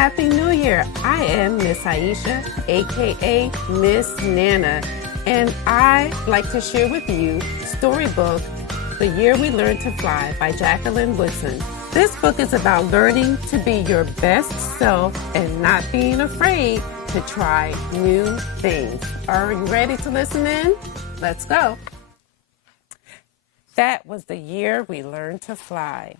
Happy New Year. I am Miss Aisha, aka Miss Nana, and I like to share with you storybook The Year We Learned to Fly by Jacqueline Woodson. This book is about learning to be your best self and not being afraid to try new things. Are you ready to listen in? Let's go. That was the year we learned to fly.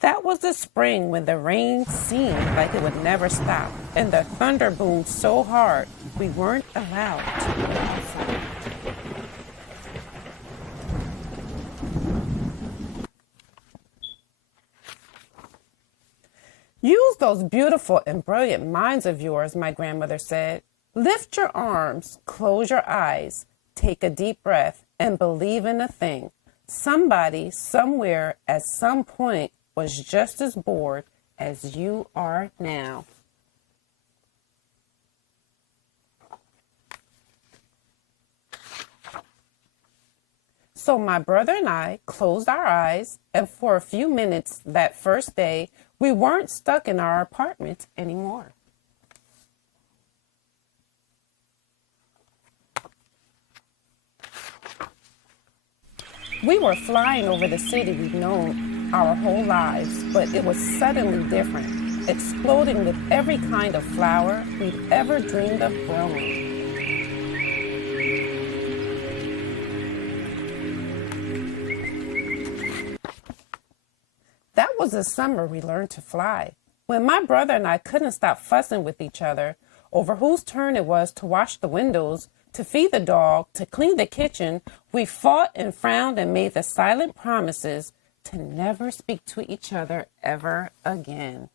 That was the spring when the rain seemed like it would never stop, and the thunder boomed so hard we weren't allowed to go outside. Use those beautiful and brilliant minds of yours, my grandmother said. Lift your arms, close your eyes, take a deep breath, and believe in a thing. Somebody, somewhere, at some point, was just as bored as you are now. So my brother and I closed our eyes, and for a few minutes that first day, we weren't stuck in our apartment anymore. We were flying over the city we've known our whole lives, but it was suddenly different, exploding with every kind of flower we'd ever dreamed of growing. That was the summer we learned to fly. When my brother and I couldn't stop fussing with each other over whose turn it was to wash the windows, to feed the dog, to clean the kitchen, we fought and frowned and made the silent promises to never speak to each other ever again.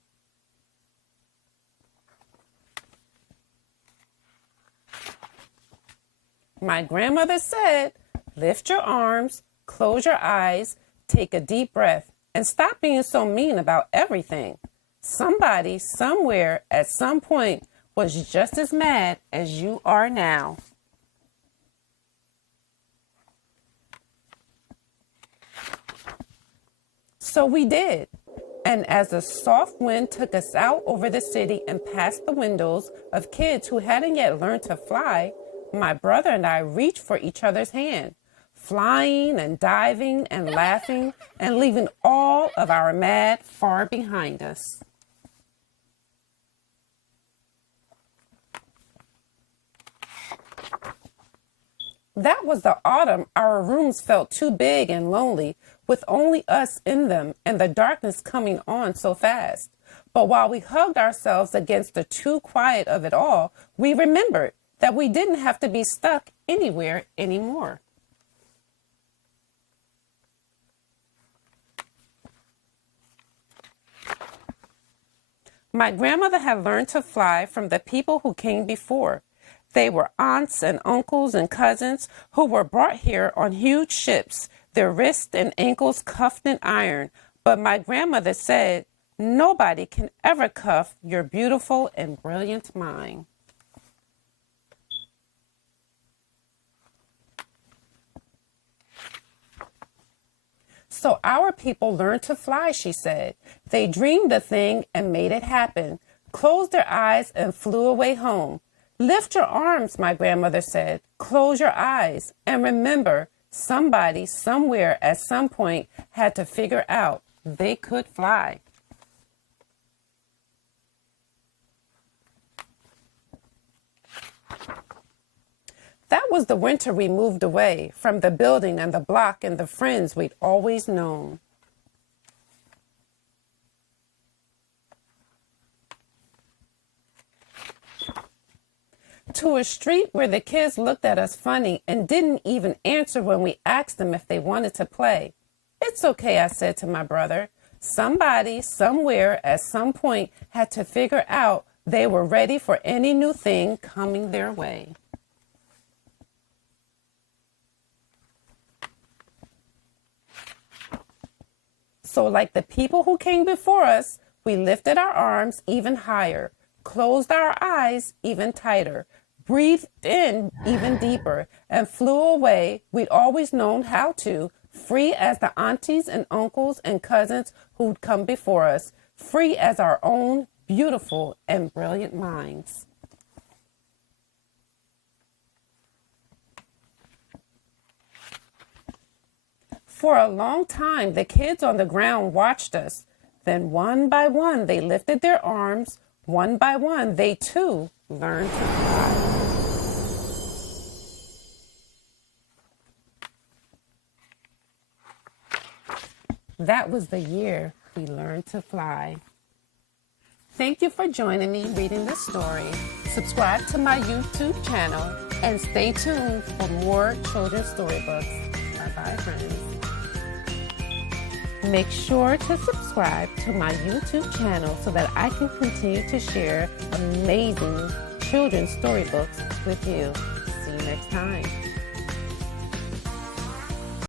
My grandmother said, lift your arms, close your eyes, take a deep breath, and stop being so mean about everything. Somebody, somewhere, at some point, was just as mad as you are now. So we did. And as the soft wind took us out over the city and past the windows of kids who hadn't yet learned to fly, my brother and I reached for each other's hand, flying and diving and laughing and leaving all of our mad far behind us. That was the autumn our rooms felt too big and lonely, with only us in them and the darkness coming on so fast. But while we hugged ourselves against the too quiet of it all, we remembered that we didn't have to be stuck anywhere anymore. My grandmother had learned to fly from the people who came before. They were aunts and uncles and cousins who were brought here on huge ships, their wrists and ankles cuffed in iron. But my grandmother said, nobody can ever cuff your beautiful and brilliant mind. So our people learned to fly, she said. They dreamed a thing and made it happen, closed their eyes and flew away home. Lift your arms, my grandmother said. Close your eyes and remember, somebody, somewhere, at some point had to figure out they could fly. That was the winter we moved away from the building and the block and the friends we'd always known. To a street where the kids looked at us funny and didn't even answer when we asked them if they wanted to play. It's okay, I said to my brother. Somebody, somewhere, at some point had to figure out they were ready for any new thing coming their way. So like the people who came before us, we lifted our arms even higher, closed our eyes even tighter, breathed in even deeper, and flew away we'd always known how to, free as the aunties and uncles and cousins who'd come before us, free as our own beautiful and brilliant minds. For a long time, the kids on the ground watched us. Then one by one, they lifted their arms. One by one, they too learned to fly. That was the year we learned to fly. Thank you for joining me reading this story. Subscribe to my YouTube channel and stay tuned for more children's storybooks. Bye-bye, friends. Make sure to subscribe to my YouTube channel so that I can continue to share amazing children's storybooks with you. See you next time.